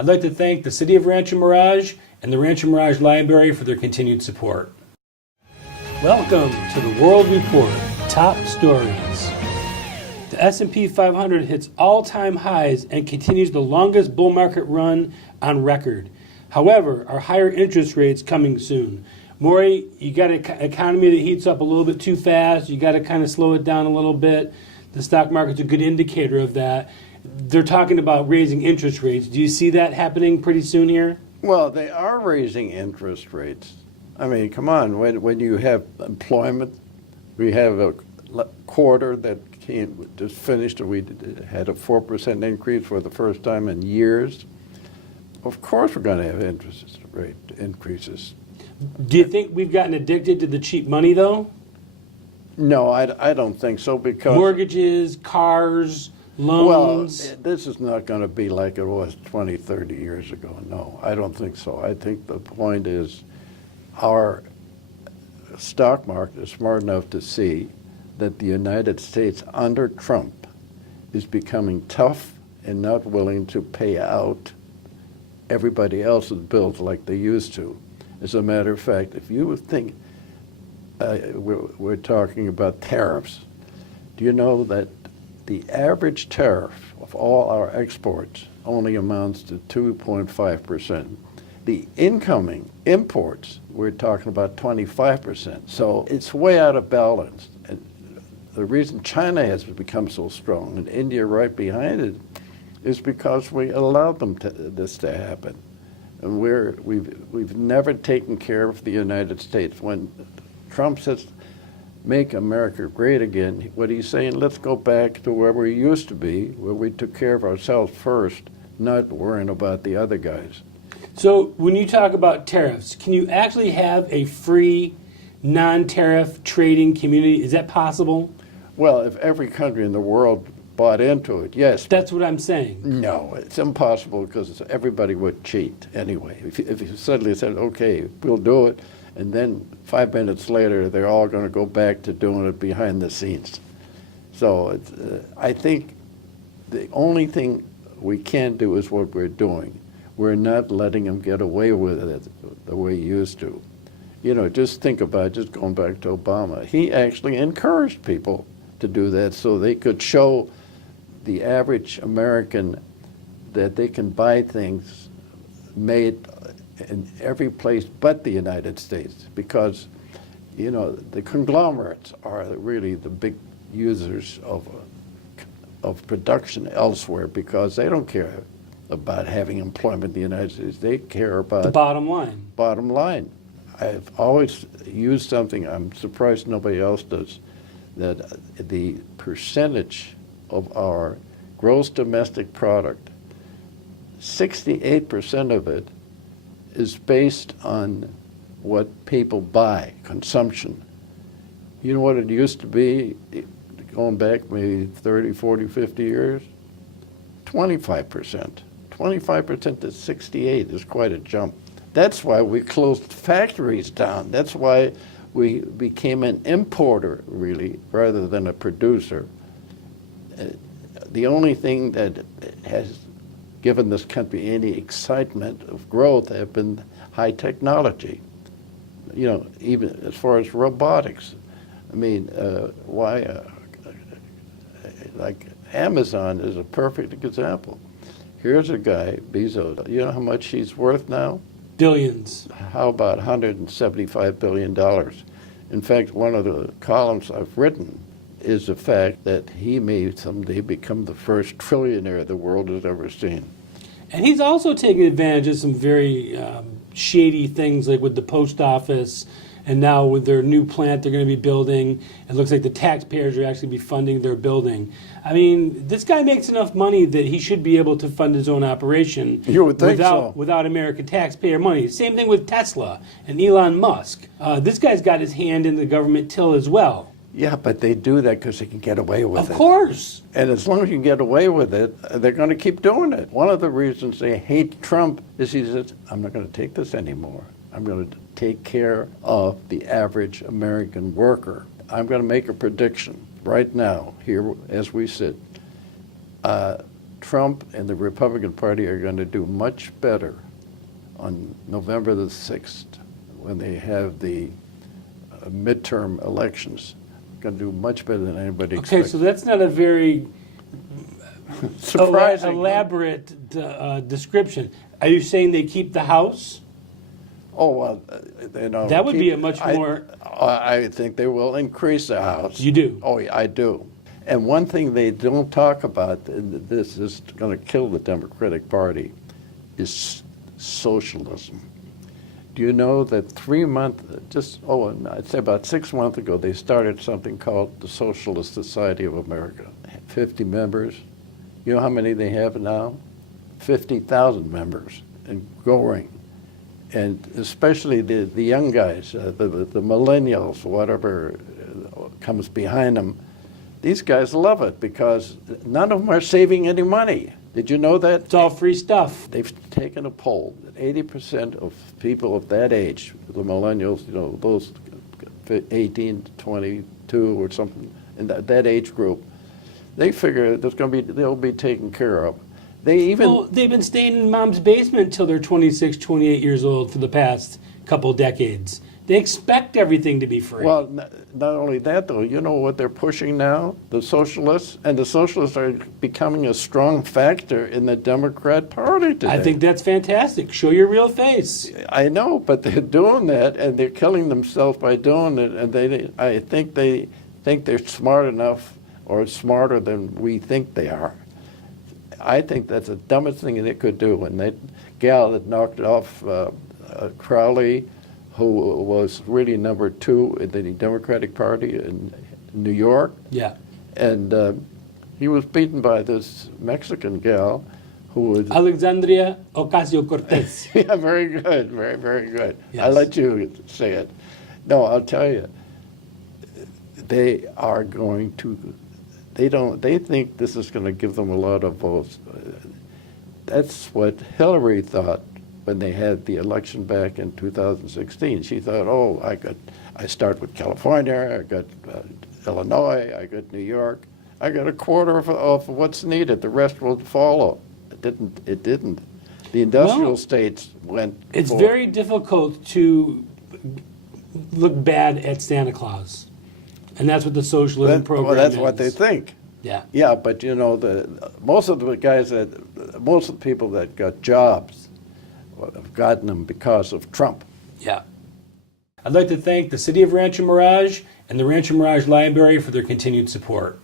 I'd like to thank the City of Rancho Mirage and the Rancho Mirage Library for their continued support. Welcome to the World Report, Top Stories. The S&P 500 hits all-time highs and continues the longest bull market run on record. However, our higher interest rates coming soon. Maury, you got an economy that heats up a little bit too fast. You got to kind of slow it down a little bit. The stock market's a good indicator of that. They're talking about raising interest rates. Do you see that happening pretty soon here? Well, they are raising interest rates. I mean, come on, when you have employment, we have a quarter that just finished, we had a 4% increase for the first time in years. Of course we're going to have interest rate increases. Do you think we've gotten addicted to the cheap money, though? No, I don't think so, because mortgages, cars, loans. Well, this is not going to be like it was 20, 30 years ago. No, I don't think so. I think the point is our stock market is smart enough to see that the United States under Trump is becoming tough and not willing to pay out everybody else's bills like they used to. As a matter of fact, if you think we're talking about tariffs, do you know that the average tariff of all our exports only amounts to 2.5%? The incoming imports, we're talking about 25%. So it's way out of balance. And the reason China has become so strong and India right behind it is because we allowed this to happen. And we've never taken care of the United States. When Trump says, make America great again, what he's saying, let's go back to where we used to be, where we took care of ourselves first, not worrying about the other guys. So when you talk about tariffs, can you actually have a free, non-tariff trading community? Is that possible? Well, if every country in the world bought into it, yes. That's what I'm saying. No, it's impossible, because everybody would cheat anyway. If you suddenly said, okay, we'll do it, and then 5 minutes later, they're all going to go back to doing it behind the scenes. So I think the only thing we can do is what we're doing. We're not letting them get away with it the way he used to. You know, just think about it, just going back to Obama. He actually encouraged people to do that so they could show the average American that they can buy things made in every place but the United States, because, you know, the conglomerates are really the big users of production elsewhere, because they don't care about having employment in the United States. They care about the bottom line. Bottom line. I've always used something, I'm surprised nobody else does, that the percentage of our gross domestic product, 68% of it is based on what people buy, consumption. You know what it used to be, going back maybe 30, 40, 50 years? 25%. 25% to 68 is quite a jump. That's why we closed factories down. That's why we became an importer, really, rather than a producer. The only thing that has given this country any excitement of growth have been high technology. You know, even as far as robotics. I mean, like Amazon is a perfect example. Here's a guy, Bezos. You know how much he's worth now? Billions. How about $175 billion? In fact, one of the columns I've written is the fact that he may someday become the first trillionaire the world has ever seen. And he's also taking advantage of some very shady things, like with the post office, and now with their new plant they're going to be building. It looks like the taxpayers are actually be funding their building. I mean, this guy makes enough money that he should be able to fund his own operation. You would think so. Without American taxpayer money. Same thing with Tesla and Elon Musk. This guy's got his hand in the government till as well. Yeah, but they do that because they can get away with it. Of course. And as long as you can get away with it, they're going to keep doing it. One of the reasons they hate Trump is he says, I'm not going to take this anymore. I'm going to take care of the average American worker. I'm going to make a prediction right now, here as we sit. Trump and the Republican Party are going to do much better on November the 6th when they have the midterm elections. Going to do much better than anybody Okay, expects. so that's not a very Surprising. elaborate description. Are you saying they keep the House? Oh, well, That would be a much more... I think they will increase the House. You do? Oh, yeah, I do. And one thing they don't talk about, and this is going to kill the Democratic Party, is socialism. Do you know that I'd say about 6 months ago, they started something called the Socialist Society of America. 50 members. You know how many they have now? 50,000 members and growing. And especially the young guys, the millennials, whatever comes behind them, these guys love it because none of them are saving any money. Did you know that? It's all free stuff. They've taken a poll that 80% of people of that age, the millennials, those 18 to 22 or something, in that age group, they figure they'll be taken care of. They've been staying in mom's basement until they're 26, 28 years old for the past couple decades. They expect everything to be free. Well, not only that, though, you know what they're pushing now? The socialists, and the socialists are becoming a strong factor in the Democrat Party today. I think that's fantastic. Show your real face. I know, but they're doing that, and they're killing themselves by doing it, and I think they think they're smart enough, or smarter than we think they are. I think that's the dumbest thing they could do. And that gal that knocked off Crowley, who was really number 2 in the Democratic Party in New York. Yeah. And he was beaten by this Mexican gal who was... Alexandria Ocasio-Cortez. Yeah, very good. Very, very good. Yes. I'll let you say it. No, I'll tell you. They are going to... They think this is going to give them a lot of votes. That's what Hillary thought when they had the election back in 2016. She thought, I start with California, I got Illinois, I got New York, I got a quarter of what's needed. The rest will follow. It didn't. The industrial states went. It's very difficult to look bad at Santa Claus. And that's what the socialism program Well, that's is. what they think. Yeah. Yeah, but most of the people that got jobs have gotten them because of Trump. Yeah. I'd like to thank the City of Rancho Mirage and the Rancho Mirage Library for their continued support.